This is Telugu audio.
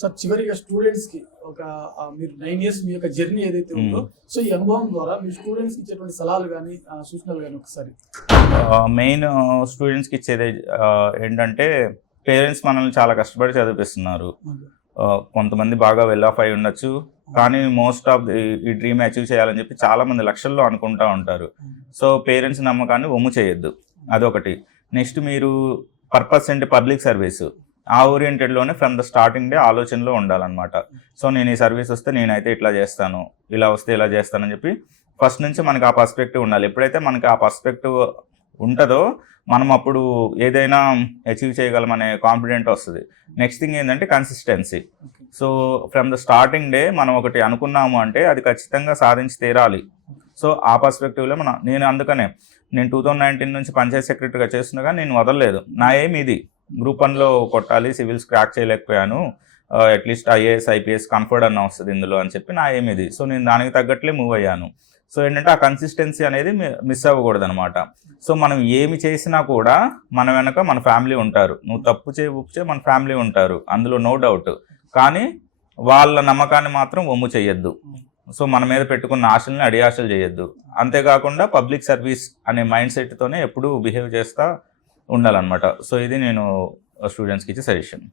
సార్ చివరిగా స్టూడెంట్స్ కి ఒక మీరు 9 years మీ యొక్క జర్నీ ఏదైతే ఉందో సో ఈ అనుభవం ద్వారా మీ స్టూడెంట్స్ కి ఇచ్చేటువంటి సలహాలు కానీ సూచనలు కానీ ఒకసారి మెయిన్ స్టూడెంట్స్కి ఇచ్చేది ఏంటంటే పేరెంట్స్ మనల్ని చాలా కష్టపడి చదివిపిస్తున్నారు. కొంతమంది బాగా వెల్ ఆఫ్ అయి ఉండొచ్చు, కానీ మోస్ట్ ఆఫ్ ఈ డ్రీమ్ అచీవ్ చేయాలని చెప్పి చాలా మంది లక్షల్లో అనుకుంటా ఉంటారు. సో పేరెంట్స్ నమ్మకాన్ని ఒమ్ము చేయొద్దు, అదొకటి. నెక్స్ట్ మీరు పర్పస్ అంటే పబ్లిక్ సర్వీస్ ఆ ఓరియంటెడ్లోనే ఫ్రమ్ ద స్టార్టింగ్ డే ఆలోచనలో ఉండాలన్నమాట. సో నేను ఈ సర్వీస్ వస్తే నేనైతే ఇట్లా చేస్తాను, ఇలా వస్తే ఇలా చేస్తానని చెప్పి ఫస్ట్ నుంచి మనకి ఆ పర్స్పెక్టివ్ ఉండాలి. ఎప్పుడైతే మనకి ఆ పర్స్పెక్టివ్ ఉంటుందో మనం అప్పుడు ఏదైనా అచీవ్ చేయగలమనే కాన్ఫిడెంట్ వస్తుంది. నెక్స్ట్ థింగ్ ఏంటంటే consistency. So from the starting day మనం ఒకటి అనుకున్నాము అంటే అది ఖచ్చితంగా సాధించి తీరాలి. సో ఆ పర్స్పెక్టివ్లో నేను అందుకనే నేను 2019 నుంచి పంచాయత్ సెక్రటరీగా చేస్తున్నగా నేను వదలలేదు. నా ఏం ఇది గ్రూప్ 1లో కొట్టాలి, సివిల్స్ క్రాక్ చేయలేకపోయాను, అట్లీస్ట్ ఐఏఎస్ ఐపీఎస్ కంఫర్ట్ అన్న వస్తుంది ఇందులో అని చెప్పి నా ఏం ఇది. సో నేను దానికి తగ్గట్లే మూవ్ అయ్యాను. సో ఏంటంటే ఆ కన్సిస్టెన్సీ అనేది మిస్ అవ్వకూడదు అనమాట. సో మనం ఏమి చేసినా కూడా మన వెనక మన ఫ్యామిలీ ఉంటారు. నువ్వు తప్పు చేయ మన ఫ్యామిలీ ఉంటారు, అందులో నో డౌట్. కానీ వాళ్ళ నమ్మకాన్ని మాత్రం ఒమ్ము చేయొద్దు. సో మన మీద పెట్టుకున్న ఆశల్ని అడియాశలు చేయొద్దు. అంతేకాకుండా పబ్లిక్ సర్వీస్ అనే మైండ్ సెట్తోనే ఎప్పుడూ బిహేవ్ చేస్తూ ఉండాలన్నమాట. సో ఇది నేను స్టూడెంట్స్కి ఇచ్చే సజెషన్.